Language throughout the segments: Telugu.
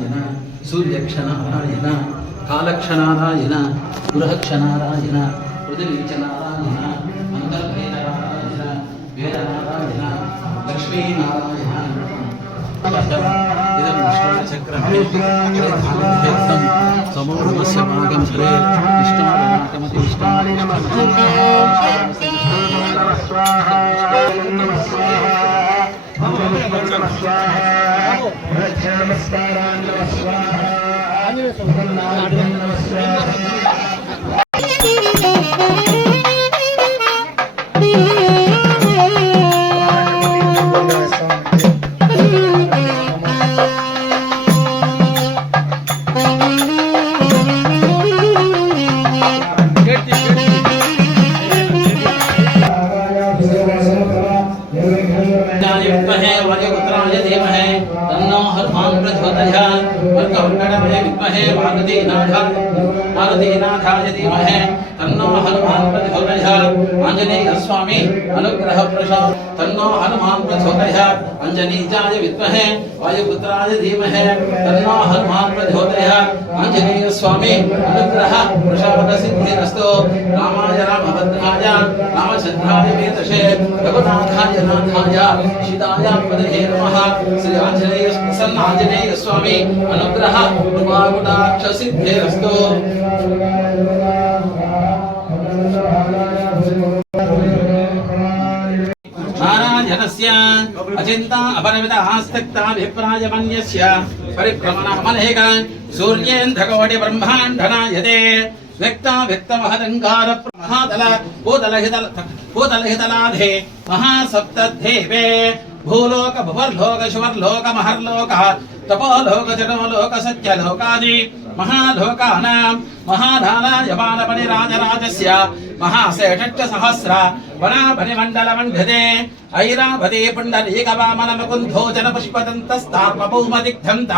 అగ్నిక్ష సూర్యక్షణారాయణ కాలక్షణారాయణ గృహక్షణారాయణ కాలక్ష నారాయణ గృహక్ష నారాయణ పృథివీక్ష నారాయణ అంతర్భేద నారాయణ వేద నారాయణ లక్ష్మీ నారాయణ ఇదం गणभय विमहे भारती नाथ भारती नाथाय धीमहे तन्नो हनुमान् प्रचोदयात् आञ्जनेयस्वामी अनुग्रह प्रसाद तन्नो हनुमान् प्रचोदयात् अञ्जनीजाय विद्महे वायुपुत्राय धीमहि तन्नो हनुमान् प्रचोदयात् आञ्जनेयस्वामी अनुग्रह प्रसाद सिद्धिरस्तु रामाय रामभद्राय रामचन्द्राय वेतसे रघुनाथाय नाथाय सीताय पदहे नमः श्री నారాయణస్య అచింత అపరిమిత హాస్తక్తాభిప్రాయమన్యస్య పరిభ్రమణమలేక సూర్యేంద్రకోటి బ్రహ్మాండనాయతే వ్యక్త వ్యక్త మహదంకార మహాదల భూతలహితల భూతలహితలాధే మహాసప్తేవే భూలోక భువర్లోక శువర్లోక మహర్లోక తపోలోక జనోలోక సత్యలోకాది మహాలోకానాం మహాధారాయమానమణిరాజరాజస్య మహాశేష సహస్ర వనాభనిమండలమండదే ఐరావదే పుండరీకవామన ముకుంధోజన పుష్పదంతస్తార్వభౌమదిగ్ధంత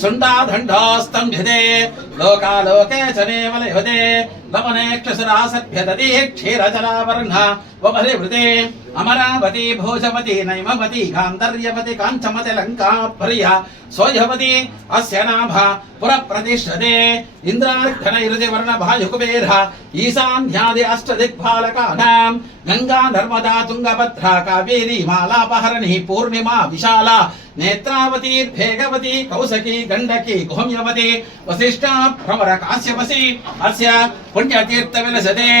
సుండాదండాస్తంభిదే లోకాలోకే చనేవలయుదే లవనేక్షసురాసభ్యదీ క్షీరజరావర్ణ వమరివృతే అమరావతి భోజవతి నైమవతి గాంధర్యవతి కాంచమతి లంకా ప్రియ సోజవతి అస్య నాభ పురప్రతిష్టతే ఇంద్రార్థనైరుజి వర్ణ భాయుకుబేర ఈశాన్యాది రాష్ట్ర దిగ్పాలకానాం గంగా నర్మదా తుంగభద్ర కావేరి మాలాపహరణి పూర్ణిమ విశాల నేత్రావతి భేగవతి కౌసకి గండకి గోమ్యవతి వశిష్ట భ్రమర కాశ్యపసి అస్య పుణ్యతీర్థ విలసతే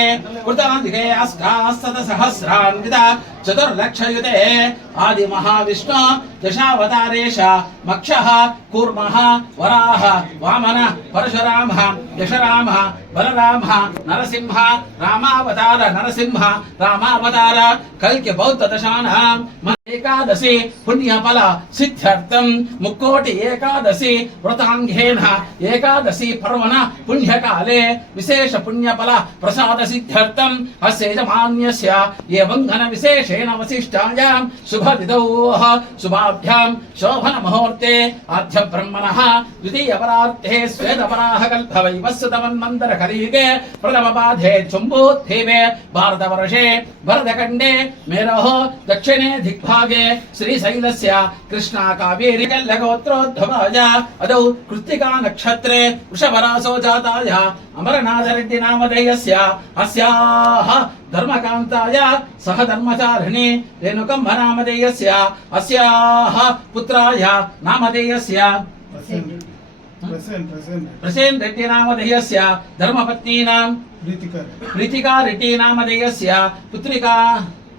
కృతాంతికే అష్టాశత సహస్రాన్విత చతుర్లక్షయుతే ఆది మహావిష్ణు దశావతారేష మక్ష కూర్మ వరాహ వామన పరశురామ యశరామ బలరామ నరసింహ రామావతార నరసింహ రామ రామావతార కల్కి బౌద్ధ దశానాం ఏకాదశి పుణ్యఫల సిద్ధ్యర్థం ముక్కోటి ఏకాదశి వ్రతాంగేన ఏకాదశి పర్వణ పుణ్యకాలే విశేష పుణ్యఫల ప్రసాద సిద్ధ్యర్థం అస్యజమాన్యస్య ఏవంగన విశేషేణ వశిష్టాయాం శుభదిదౌః శుభాభ్యాం శోభన ముహూర్తే ఆద్య బ్రహ్మణః ద్వితీయపరార్థే శ్వేతపరాహకల్పవైవస్సుతమన్మందరకరీగే ప్రథమపాధే చుంబూద్భీమే భారతవర్షే భరతఖండే మేరోः దక్షిణే దిగ్భాగే శ్రీశైలస్య కృష్ణా కావేరి కల్లగోత్రోద్భవాయ అదౌ కృత్తికా నక్షత్రే వృషభరాసో జాతాయ అమరనాథరెడ్డి నామధేయస్య అస్యాః ధర్మకాంతాయ సహ ధర్మచారిణి రేణుకంభ నామధేయస్య అస్యాః పుత్రాయ నామధేయస్య ప్రసెంట్ ప్రసెంట్ ప్రసేన్ రెడ్డి నామధేయస్య ధర్మపత్నీనాం ప్రీతికర్ ప్రీతికా రెడ్డి నామధేయస్య పుత్రికా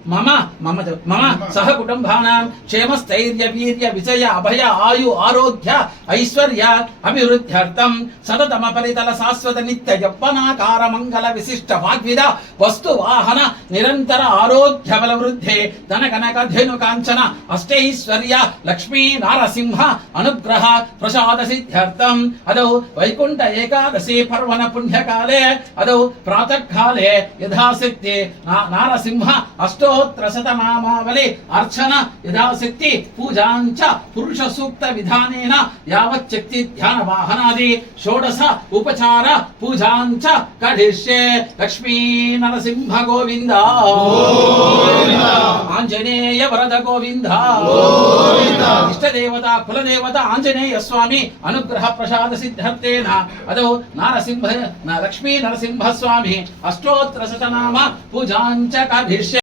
మమ మమ మమ సహ కుటుంబానాం క్షేమస్థైర్య వీర్య విజయ అభయ ఆయు ఆరోగ్య ఐశ్వర్య అభివృద్ధ్యర్థం సతతమ పరితల శాశ్వత నిత్య యవ్వనాకార మంగళ విశిష్ట వాగ్విద వస్తు వాహన నిరంతర ఆరోగ్య బల వృద్ధి ధన కనక ధేను కాంచన అష్టైశ్వర్య లక్ష్మీ నారసింహ అనుగ్రహ ప్రసాద సిద్ధ్యర్థం అదౌ వైకుంఠ ఏకాదశి పర్వణ పుణ్యకాలే అదౌ ప్రాతకాలే యథాశక్తి నారసింహ అష్టోత్తర అష్టోత్తర అర్చన యథాశక్తి పూజాంచ పురుష సూక్త విధానేన యావచ్చక్తి ధ్యాన వాహనాది షోడశ ఉపచార పూజాంచ కరిష్యే లక్ష్మీ నరసింహ గోవింద. ఆంజనేయ వరద గోవింద. ఇష్టదేవత కులదేవత ఆంజనేయ స్వామి అనుగ్రహ ప్రసాద సిద్ధార్థేన అదో నారసింహ లక్ష్మీ నరసింహ స్వామి అష్టోత్తర శతనామ పూజాంచ కరిష్యే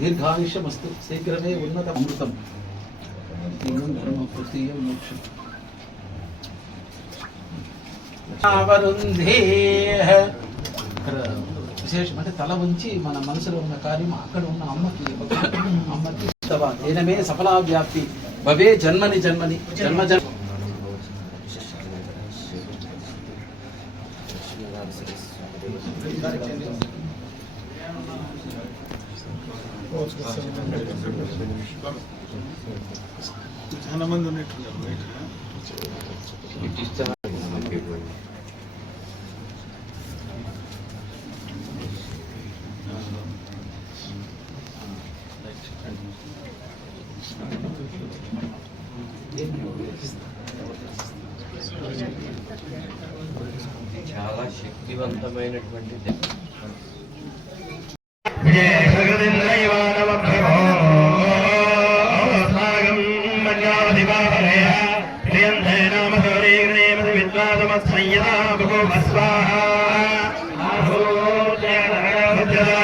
దీర్ఘాయుష్యమస్తు శీఘ్రమే ఉన్నత అమృతం. విశేషం అంటే తల ఉంచి మన మనసులో ఉన్న కార్యం అక్కడ ఉన్న అమ్మకి అమ్మకి. ఏనమే సఫలా వ్యాప్తి భవే జన్మని జన్మని జన్మ జన్మ. చాలా మంది ఉన్నట్టున్నారు బయట చాలా శక్తివంతమైనటువంటి وجاء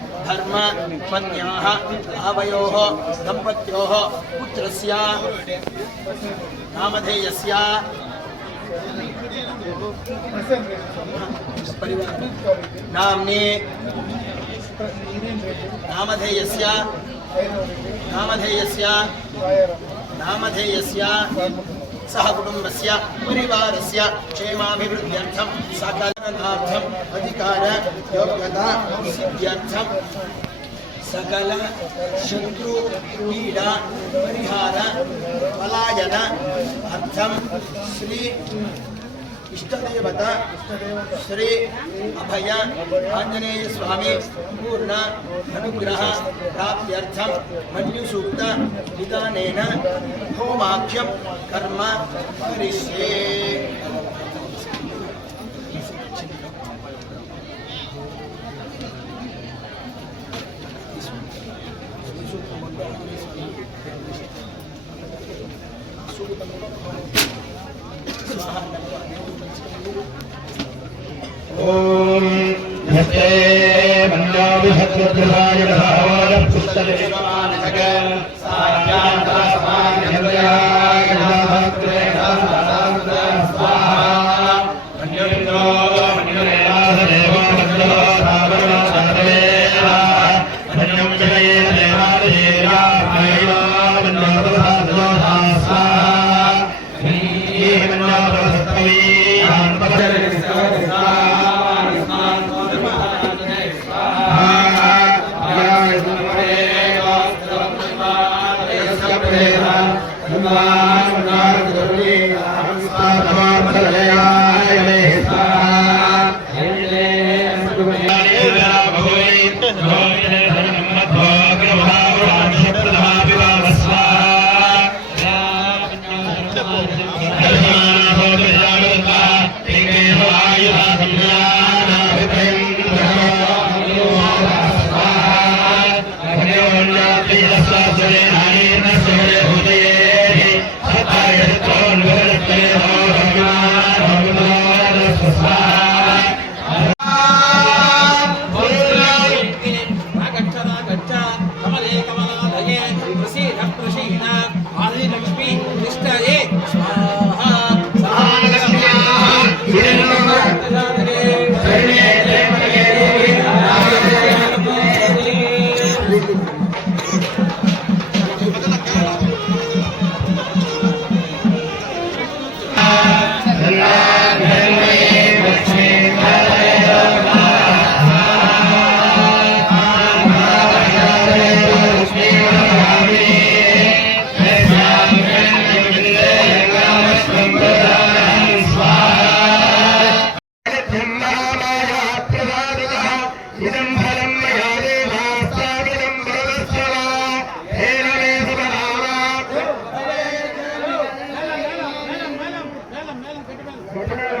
धर्म पत्न्याः आवयोः दम्पत्योः नामधेयस्य नामधेयस्य नामधेयस्य సహ కుటుంబస్య పరివారస్య క్షేమాభివృద్ధ్యర్థం సకలనార్థం అధికార యోగ్యత సిద్ధ్యర్థం. సకల శత్రు పీడ పరిహార పలాయన అర్థం. శ్రీ ఇష్టదేవత శ్రీ అభయ ఆంజనేయ స్వామి పూర్ణ అనుగ్రహ ప్రాప్త్యర్థం. మన్యుసూక్త విధానేన హోమాఖ్యం కర్మ కరిష్యే. यस्ते मन्याभिषद्विधाय धावाय पुस्तके జిల్లా నుంచి